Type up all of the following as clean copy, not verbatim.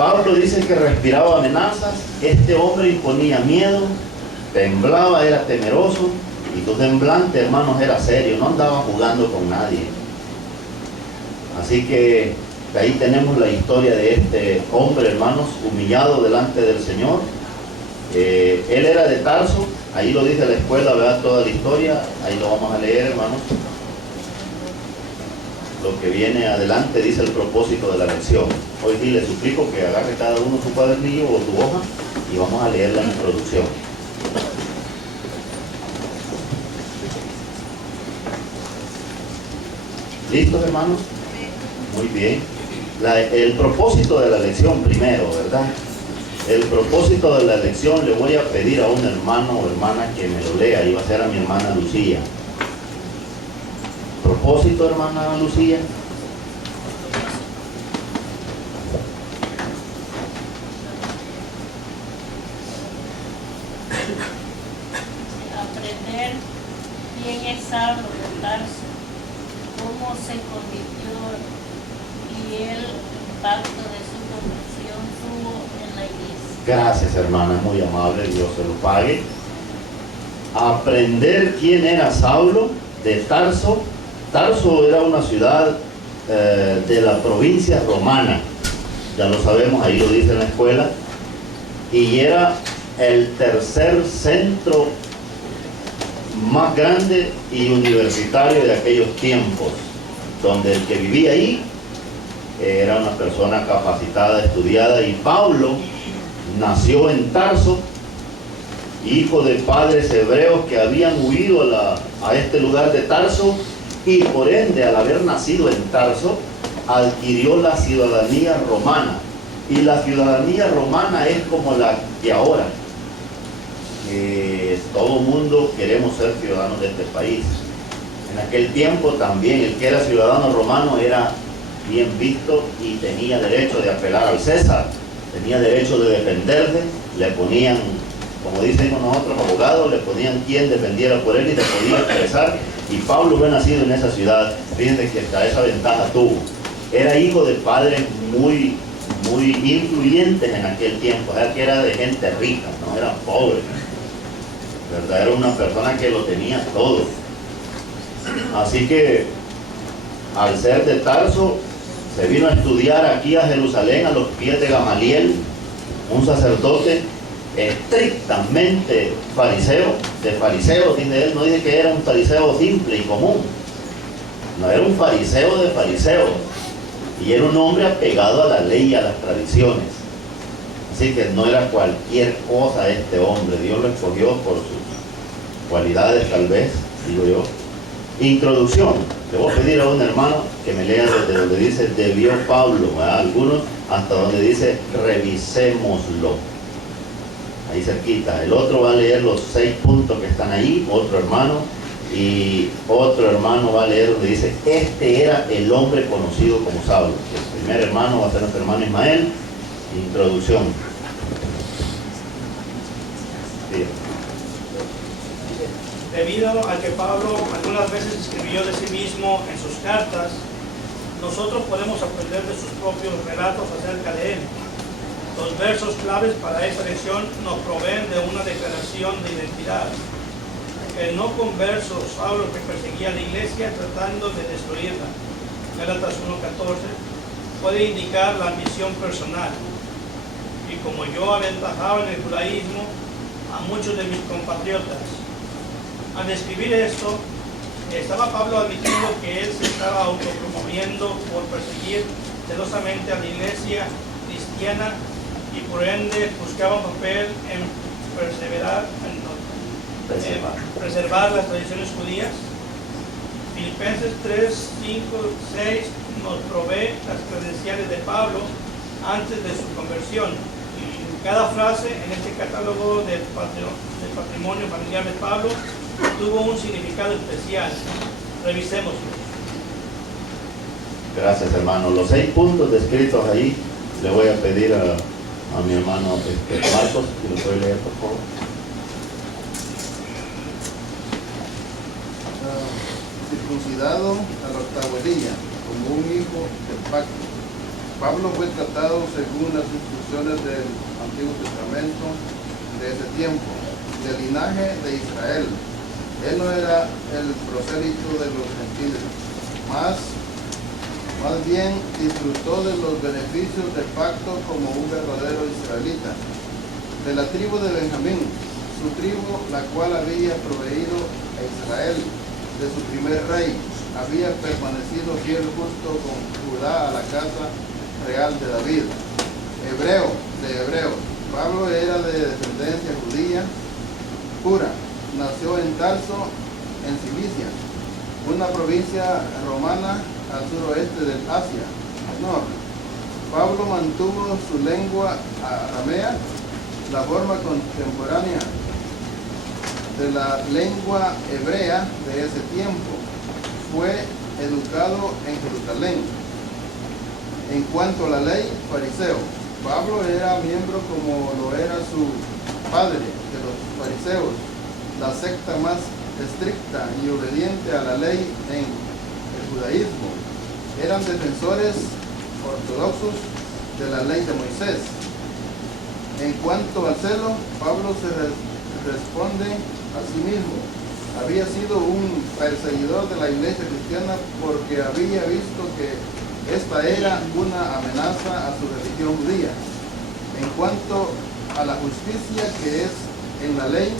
Pablo dice que respiraba amenazas, este hombre imponía miedo, temblaba, era temeroso, y tu temblante, hermanos, era serio, no andaba jugando con nadie. Así que de ahí tenemos la historia de este hombre, hermanos, humillado delante del Señor. Él era de Tarso, ahí lo dice la escuela, ¿verdad? Toda la historia, ahí lo vamos a leer, hermanos. Lo que viene adelante dice el propósito de la lección. Hoy sí les suplico que agarre cada uno su cuadernillo o su hoja y vamos a leer la introducción. ¿Listos, hermanos? Muy bien. El propósito de la lección primero, ¿verdad? El propósito de la lección le voy a pedir a un hermano o hermana que me lo lea, y va a ser a mi hermana Lucía. Propósito, hermana Lucía. Aprender quién es Saulo de Tarso, cómo se convirtió y el impacto de su conversión tuvo en la iglesia. Gracias, hermana, muy amable, Dios se lo pague. Aprender quién era Saulo de Tarso. Tarso era una ciudad de la provincia romana, ya lo sabemos, ahí lo dice en la escuela, y era el tercer centro más grande y universitario de aquellos tiempos, donde el que vivía ahí era una persona capacitada, estudiada, y Pablo nació en Tarso, hijo de padres hebreos que habían huido a este lugar de Tarso, y por ende, al haber nacido en Tarso, adquirió la ciudadanía romana. Y la ciudadanía romana es como la que ahora, todo mundo queremos ser ciudadanos de este país. En aquel tiempo también el que era ciudadano romano era bien visto y tenía derecho de apelar al César, tenía derecho de defenderse, le ponían, como dicen nosotros, abogados, le ponían quien defendiera por él y se podía expresar. Y Pablo fue nacido en esa ciudad. Fíjense que hasta esa ventaja tuvo. Era hijo de padres muy influyentes en aquel tiempo, o sea, que era de gente rica, no eran pobres, ¿verdad? Era una persona que lo tenía todo. Así que al ser de Tarso, se vino a estudiar aquí a Jerusalén a los pies de Gamaliel, un sacerdote estrictamente fariseo, de fariseo, dice él, no dice que era un fariseo simple y común, no, era un fariseo de fariseos, y era un hombre apegado a la ley y a las tradiciones. Así que no era cualquier cosa este hombre, Dios lo escogió por sus cualidades, tal vez, digo yo. Introducción. Le voy a pedir a un hermano que me lea desde donde dice debió Pablo, ¿verdad? Algunos hasta donde dice revisémoslo, ahí cerquita. El otro va a leer los 6 puntos que están ahí, otro hermano, y otro hermano va a leer donde dice este era el hombre conocido como Saulo. El primer hermano va a ser nuestro hermano Ismael. Introducción. Sí. Debido a que Pablo algunas veces escribió de sí mismo en sus cartas, nosotros podemos aprender de sus propios relatos acerca de él. Los versos claves para esta lección nos proveen de una declaración de identidad. El no converso Saulo que perseguía a la iglesia tratando de destruirla, Gálatas 1:14, puede indicar la ambición personal. Y como yo aventajaba en el judaísmo a muchos de mis compatriotas, al escribir esto, estaba Pablo admitiendo que él se estaba autopromoviendo por perseguir celosamente a la iglesia cristiana y por ende buscaba un papel en preservar las tradiciones judías. Filipenses 3, 5, 6 nos provee las credenciales de Pablo antes de su conversión. Cada frase en este catálogo del patrimonio familiar de Pablo tuvo un significado especial. Revisémoslo. Gracias, hermano. Los 6 puntos descritos ahí, le voy a pedir a mi hermano Marcos, si lo puede leer, por favor. Circuncidado a la octavo día, como un hijo del pacto, Pablo fue tratado según las instrucciones del Antiguo Testamento de ese tiempo, del linaje de Israel. Él no era el prosélito de los gentiles, más bien disfrutó de los beneficios del pacto como un verdadero israelita. De la tribu de Benjamín, su tribu, la cual había proveído a Israel de su primer rey, había permanecido fiel justo con Judá a la casa real de David. Hebreo de hebreos. Pablo era de descendencia judía pura. Nació en Tarso, en Cilicia, una provincia romana al suroeste del Asia Menor. Pablo mantuvo su lengua aramea, la forma contemporánea de la lengua hebrea de ese tiempo. Fue educado en Jerusalén. En cuanto a la ley, fariseo. Pablo era miembro, como lo era su padre, de los fariseos, la secta más estricta y obediente a la ley en el judaísmo. Eran defensores ortodoxos de la ley de Moisés. En cuanto al celo, Pablo se responde a sí mismo. Había sido un perseguidor de la iglesia cristiana porque había visto que esta era una amenaza a su religión judía. En cuanto a la justicia que es en la ley,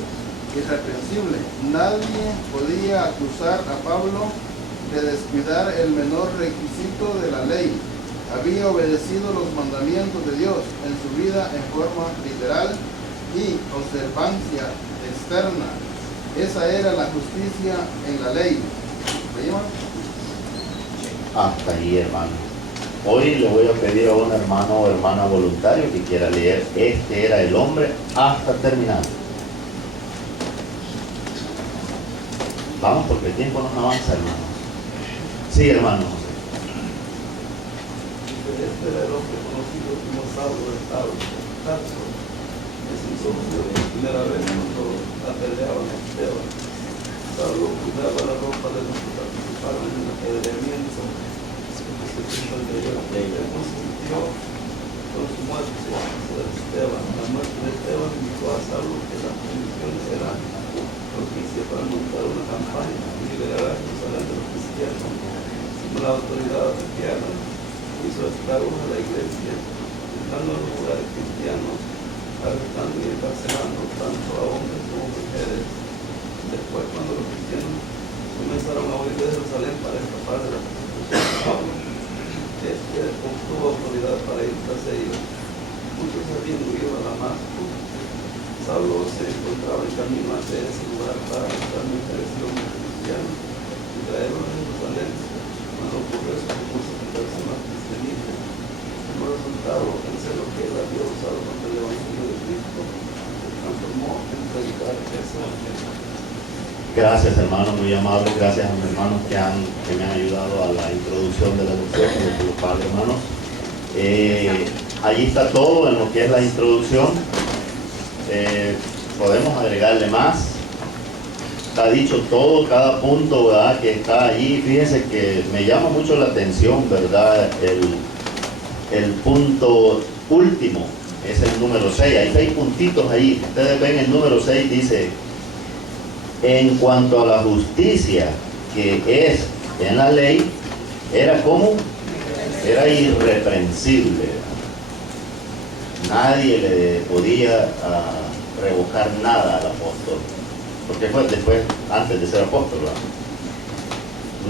irreprensible, nadie podía acusar a Pablo de descuidar el menor requisito de la ley. Había obedecido los mandamientos de Dios en su vida en forma literal y observancia externa. Esa era la justicia en la ley. ¿Leímos? Hasta ahí, hermano. Hoy le voy a pedir a un hermano o hermana voluntario que quiera leer Este era el hombre hasta terminar. Vamos, porque el tiempo nos avanza, hermano. Sí, hermano. Este era el hombre conocido como Saulo de Tarso. Es introducido por primera vez cuando apedreaban a Esteban. Saulo cuidaba la ropa de los que participaron en el apedreamiento. Ella consintió con su muerte de Esteban. La muerte de Esteban indicó a Saulo que las condiciones eran propicia para montar una campaña y liberar a Jerusalén de los cristianos. Como la autoridad cristiana hizo estragos a la iglesia, entrando en los lugares cristianos, arrestando y encarcelando tanto a hombres como mujeres. Después, cuando los cristianos comenzaron a huir de Jerusalén para escapar de la persecución de Pablo, este obtuvo autoridad para ir tras ellos. Muchos habían huido a Damasco. Saulo se encontraba en camino hacia ese lugar para buscar mujeres y hombres cristianos y traerlos a Jerusalén. Cuando ocurrió su recurso de personas cristianistas, como resultado, el celo que él había usado contra el Evangelio de Cristo se transformó en predicar ese Evangelio. Gracias, hermano, muy amable. Gracias a mis hermanos que me han ayudado a la introducción de la lección, los padres, hermanos. Allí está todo en lo que es la introducción. Podemos agregarle más. Está dicho todo, cada punto, ¿verdad?, que está allí. Fíjense que me llama mucho la atención, ¿verdad?, el punto último es el número 6. Hay 6 puntitos ahí. Ustedes ven el número 6, dice: en cuanto a la justicia que es en la ley, era como, era irreprensible. Nadie le podía revocar nada al apóstol, porque fue después, antes de ser apóstol, ¿verdad?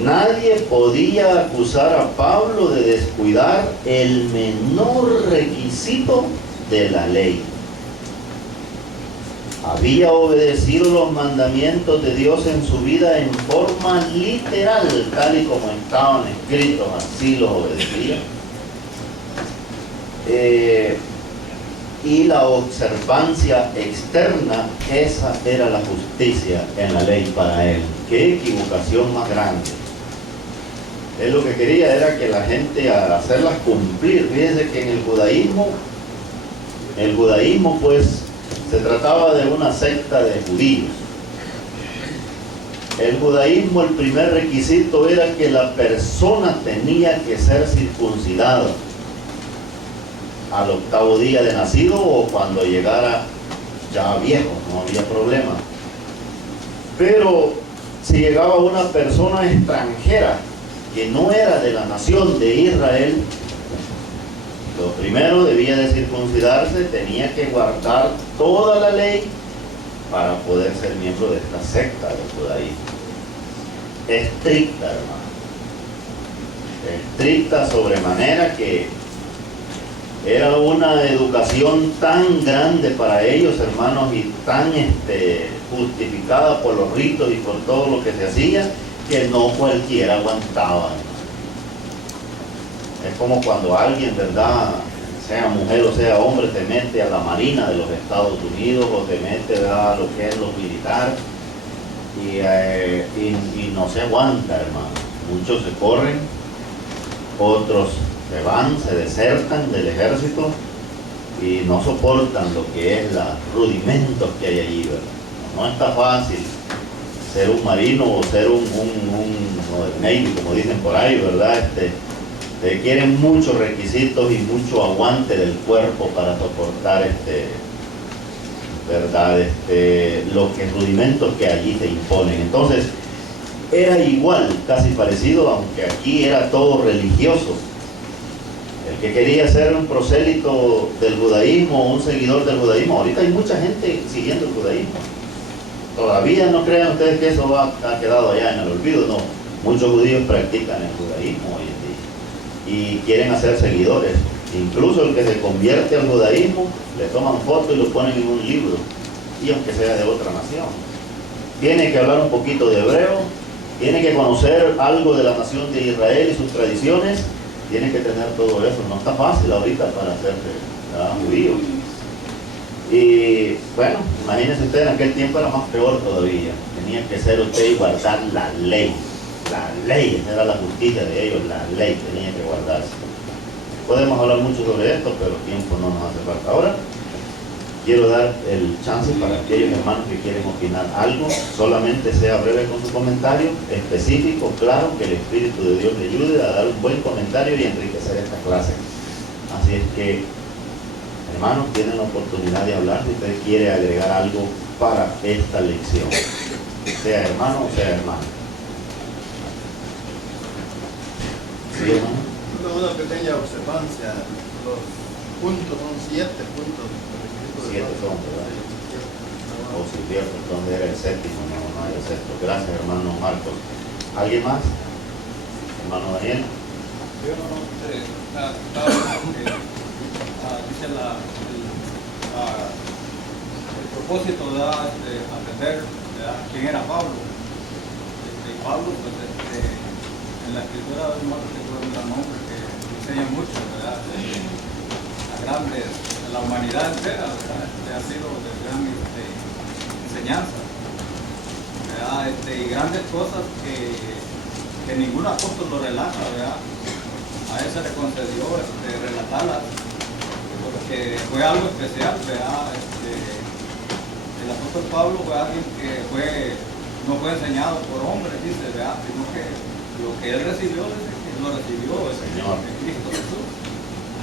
Nadie podía acusar a Pablo de descuidar el menor requisito de la ley. Había obedecido los mandamientos de Dios en su vida en forma literal, tal y como estaban escritos, así los obedecía. Y la observancia externa, esa era la justicia en la ley para él. ¡Qué equivocación más grande! Él lo que quería era que la gente, al hacerlas cumplir, fíjense que en el judaísmo pues se trataba de una secta de judíos. El judaísmo, el primer requisito era que la persona tenía que ser circuncidada. al 8º día de nacido o cuando llegara ya viejo, no había problema. Pero si llegaba una persona extranjera que no era de la nación de Israel, lo primero debía de circuncidarse, tenía que guardar toda la ley para poder ser miembro de esta secta del judaísmo. Estricta, hermano. Estricta sobremanera, que era una educación tan grande para ellos, hermanos, y tan justificada por los ritos y por todo lo que se hacía, que no cualquiera aguantaba. Es como cuando alguien, ¿verdad?, sea mujer o sea hombre, te mete a la Marina de los Estados Unidos o te mete, ¿verdad?, a lo que es lo militar y no se aguanta, hermano. Muchos se corren, otros se van, se desertan del ejército y no soportan lo que es los rudimentos que hay allí, ¿verdad? No está fácil ser un marino o ser un Navy, como dicen por ahí, ¿verdad? Requieren muchos requisitos y mucho aguante del cuerpo para soportar ¿verdad? Los rudimentos que allí se imponen. Entonces, era igual, casi parecido, aunque aquí era todo religioso. El que quería ser un prosélito del judaísmo, un seguidor del judaísmo, ahorita hay mucha gente siguiendo el judaísmo. Todavía no crean ustedes que eso ha quedado allá en el olvido, no. Muchos judíos practican el judaísmo hoy en día y quieren hacer seguidores. Incluso el que se convierte al judaísmo, le toman fotos y lo ponen en un libro, y aunque sea de otra nación. Tiene que hablar un poquito de hebreo, tiene que conocer algo de la nación de Israel y sus tradiciones, tiene que tener todo eso. No está fácil ahorita para hacerse judío. Y bueno, imagínense usted, en aquel tiempo era más peor todavía. Tenía que ser usted y guardar la ley. La ley, esa era la justicia de ellos, la ley tenía que guardarse. Podemos hablar mucho sobre esto, pero el tiempo no nos hace falta. Ahora quiero dar el chance para aquellos hermanos que quieren opinar algo, solamente sea breve con su comentario, específico, claro, que el Espíritu de Dios le ayude a dar un buen comentario y enriquecer esta clase. Así es que, hermanos, tienen la oportunidad de hablar si usted quiere agregar algo para esta lección, sea hermano o sea hermana. ¿Sí, hermano? Una pequeña observancia. Los puntos son 7 puntos. 7 son, ¿verdad? O si cierto, ¿dónde era el séptimo? No, no hay el sexto. Gracias, hermano Marcos. ¿Alguien más? Hermano Daniel. Yo no sé, dice el propósito de aprender quién era Pablo. Pablo, pues, en la escritura de un gran hombre que enseña mucho, ¿verdad? La humanidad entera, ¿verdad? Ha sido de gran enseñanza, ¿verdad? Y grandes cosas que ningún apóstol lo relata, ¿verdad? A él se le concedió relatarlas, porque fue algo especial, ¿verdad? El apóstol Pablo fue alguien que no fue enseñado por hombres, dice, ¿verdad? Sino que lo que él recibió, lo recibió el Señor, de Cristo Jesús.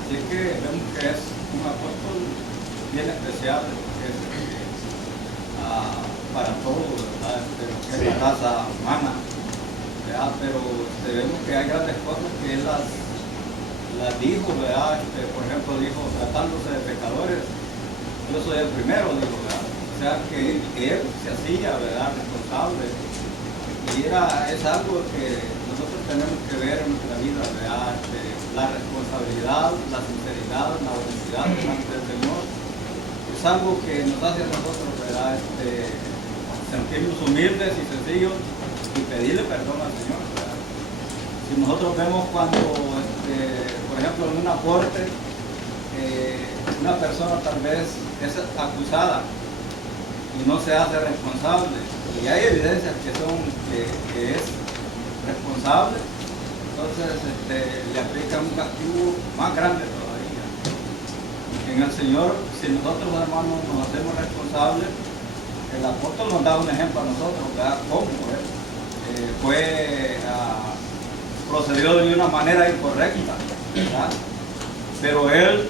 Así que vemos que es un apóstol bien especial, para todos, ¿verdad? Que es la raza humana, ¿verdad? Pero vemos que hay grandes cosas que él las dijo, ¿verdad? Por ejemplo, dijo, tratándose de pecadores, yo soy el primero, dijo, ¿verdad? O sea, que él se hacía, ¿verdad?, responsable. Y es algo que nosotros tenemos que ver en nuestra vida, ¿verdad? La responsabilidad, la sinceridad, la honestidad delante del Señor. Es algo que nos hace a nosotros, ¿verdad?, sentirnos humildes y sencillos y pedirle perdón al Señor, ¿verdad? Si nosotros vemos cuando, por ejemplo, en una corte, una persona tal vez es acusada y no se hace responsable, y hay evidencias que es responsable, entonces le aplican un castigo más grande todavía. En el Señor, si nosotros, hermanos, nos hacemos responsables, el apóstol nos da un ejemplo a nosotros, ¿verdad? Cómo procedió de una manera incorrecta, ¿verdad? pero él